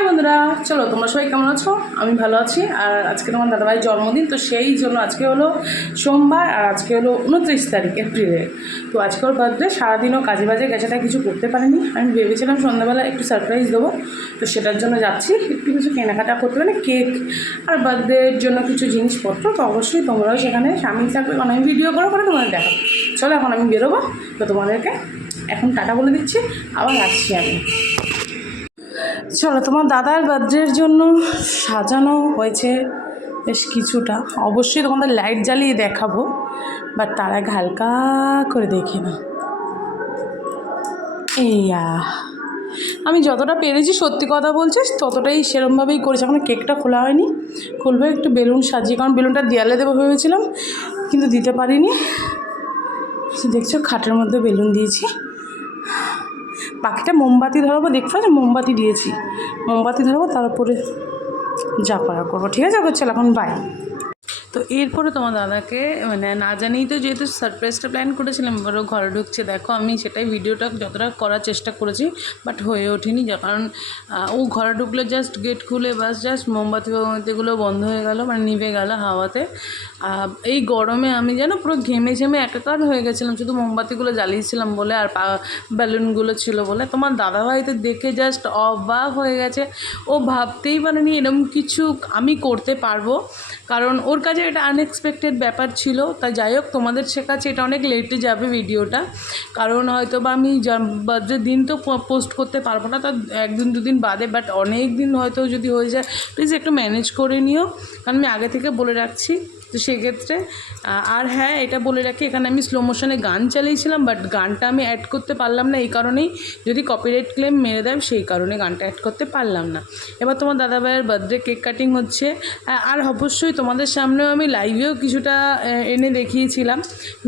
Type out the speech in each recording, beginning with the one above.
High বন্ধুরা, চলো তোমরা সবাই কেমন আছো? আমি ভালো আছি। আর আজকে তোমার দাদাভাইয়ের জন্মদিন, তো সেই জন্য আজকে হলো সোমবার আর আজকে হলো 29 তারিখ এপ্রিলের। তো আজকে ওর বার্থডে, সারাদিনও কাজে বাজে গেছে, তাই কিছু করতে পারিনি। আমি ভেবেছিলাম সন্ধ্যাবেলা একটু সারপ্রাইজ দেবো, তো সেটার জন্য যাচ্ছি। একটু কিছু কেনাকাটা করতে পারি, কেক আর বার্থডের জন্য কিছু জিনিসপত্র। তো অবশ্যই তোমরাও সেখানে সামিল থাকবে, কারণ আমি ভিডিও করো করে তোমাদের দেখো। চলো এখন আমি বেরোবো, তো তোমাদেরকে এখন টাটা বলে দিচ্ছি, আবার আসছি আমি। চলো, তোমার দাদার বার্থডের জন্য সাজানো হয়েছে বেশ কিছুটা। অবশ্যই তোমাদের লাইট জ্বালিয়ে দেখাবো, বাট তার আগে হালকা করে দেখে না। এইয়া আমি যতটা পেরেছি, সত্যি কথা বলছিস, ততটাই সেরমভাবেই করেছি। এখন কেকটা খোলা হয়নি, খুলবে একটু বেলুন সাজিয়ে, কারণ বেলুনটা দেয়ালে দেবো ভেবেছিলাম, কিন্তু দিতে পারিনি। দেখছো খাটের মধ্যে বেলুন দিয়েছি, বাকিটা মোমবাতি ধরাবো। দেখছো যে মোমবাতি দিয়েছি, মোমবাতি ধরাবো, তারপরে যা করা করবো। ঠিক আছে, চলো এখন বাই। তো এরপরে তোমার দাদাকে মানে না জানিয়েই তো যেহেতু সারপ্রাইজটা প্ল্যান করেছিলাম, এবারও ঘরে ঢুকছে। দেখো আমি সেটাই ভিডিওটা যতটা করার চেষ্টা করেছি, বাট হয়ে ওঠেনি, কারণ ও ঘরে ঢুকলে জাস্ট গেট খুলে বাস জাস্ট মোমবাতিগুলো বন্ধ হয়ে গেল, মানে নিভে গেল হাওয়াতে। এই গরমে আমি যেন পুরো ঘেমে ঝেমে একাকার হয়ে গেছিলাম, শুধু মোমবাতিগুলো জ্বালিয়েছিলাম বলে আর বেলুনগুলো ছিল বলে। তোমার দাদাভাই তো দেখে জাস্ট অবাক হয়ে গেছে, ও ভাবতেই পারেনি এরকম কিছু আমি করতে পারবো, কারণ ওর কাছে এটা আনএক্সপেক্টেড ব্যাপার ছিল। তাই যাই হোক, তোমাদের কাছে এটা অনেক লেটে যাবে ভিডিওটা, কারণ হয়তো বা আমি বার্থডের দিন তো পোস্ট করতে পারবো না, তার একদিন দুদিন বাদে, বাট অনেক দিন হয়তো যদি হয়ে যায়, প্লিজ একটু ম্যানেজ করে নিও, কারণ আমি আগে থেকে বলে রাখছি। তো সেক্ষেত্রে আর হ্যাঁ, এটা বলে রাখি, এখানে আমি স্লো মোশনে গান চালিয়েছিলাম, বাট গানটা আমি অ্যাড করতে পারলাম না, এই কারণেই যদি কপিরাইট ক্লেম মেরে দেয়, সেই কারণে গানটা অ্যাড করতে পারলাম না। এবার তোমার দাদাভাইয়ের বার্থডে কেক কাটিং হচ্ছে, আর অবশ্যই তোমাদের সামনেও আমি লাইভেও কিছুটা এনে দেখিয়েছিলাম,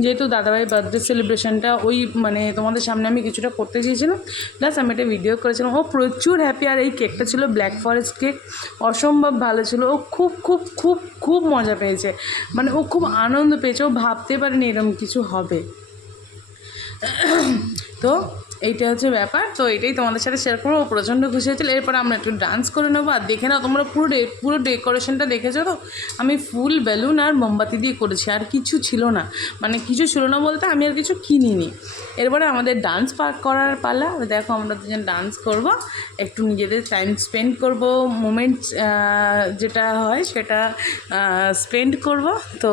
যেহেতু দাদাভাই বার্থডে সেলিব্রেশনটা ওই মানে তোমাদের সামনে আমি কিছুটা করতে চেয়েছিলাম, প্লাস আমি একটা ভিডিও করেছিলাম। ও প্রচুর হ্যাপি, আর এই কেকটা ছিল ব্ল্যাক ফরেস্ট কেক, অসম্ভব ভালো ছিল। ও খুব খুব খুব খুব মজা পেয়েছে, মানে ও খুব আনন্দ পেয়েছে, ও ভাবতে পারেনি এরকম কিছু হবে। তো এইটা হচ্ছে ব্যাপার, তো এটাই তোমাদের সাথে শেয়ার করবো। প্রচণ্ড খুশি হয়েছিল। এরপর আমরা একটু ডান্স করে নেবো, আর দেখে নাও তোমরা পুরো ডেকোরেশনটা দেখেছো তো, আমি ফুল বেলুন আর মোমবাতি দিয়ে করেছি, আর কিছু ছিল না, মানে কিছু ছিল না বলতে আমি আর কিছু কিনিনি। এরপরে আমাদের ডান্স করার পালা। দেখো আমরা দুজন ডান্স করব, একটু নিজেদের টাইম স্পেন্ড করব, মোমেন্টস যেটা হয় সেটা স্পেন্ড করব। তো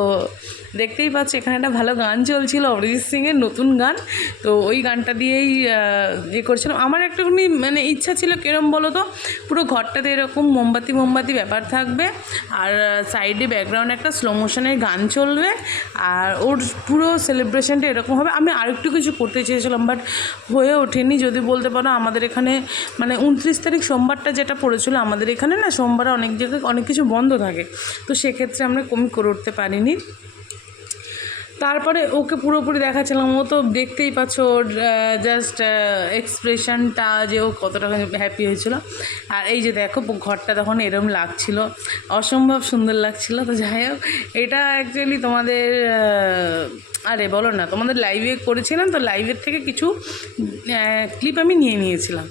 দেখতেই পাচ্ছি এখানে একটা ভালো গান চলছিল, অরিজিৎ সিংয়ের নতুন গান, তো ওই গানটা দিয়েই করছিলাম। আমার একটুখানি মানে ইচ্ছা ছিল কিরম বলো তো, পুরো ঘরটাতে এরকম মোমবাতি ব্যাপার থাকবে, আর সাইডে ব্যাকগ্রাউন্ডে একটা স্লো মোশনের গান চলবে, আর ওর পুরো সেলিব্রেশনটা এরকম হবে। আমি আরেকটু কিছু করতে চেয়েছিলাম, বাট হয়ে ওঠেনি। যদি বলতে পারো আমাদের এখানে মানে 29 তারিখ সোমবারটা যেটা পড়েছিল, আমাদের এখানে না সোমবারে অনেক জায়গায় অনেক কিছু বন্ধ থাকে, তো সেক্ষেত্রে আমরা করে উঠতে পারিনি। তারপরে ওকে পুরোপুরি দেখাচ্ছিলাম, ও তো দেখতেই পাচ্ছ ওর জাস্ট এক্সপ্রেশনটা, যে ও কতটা হ্যাপি হয়েছিল। আর এই যে দেখো ঘরটা তখন এরম লাগছিল, অসম্ভব সুন্দর লাগছিল। তো যাই হোক, এটা অ্যাকচুয়ালি তোমাদের আরে বলো না, তোমাদের লাইভে করেছিলাম, তো লাইভের থেকে কিছু ক্লিপ আমি নিয়ে নিয়েছিলাম।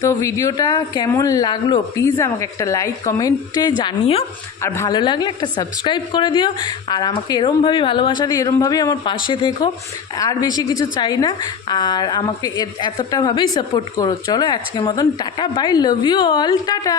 তো ভিডিওটা কেমন লাগলো প্লিজ আমাকে একটা লাইক কমেন্টে জানিও, আর ভালো লাগলে একটা সাবস্ক্রাইব করে দিও, আর আমাকে এরমভাবেই ভালোবাসা দিয়ে এরমভাবেই আমার পাশে থেকো, আর বেশি কিছু চাই না, আর আমাকে এতটাভাবেই সাপোর্ট করো। চলো আজকের মতন tata, bye, love you all, tata.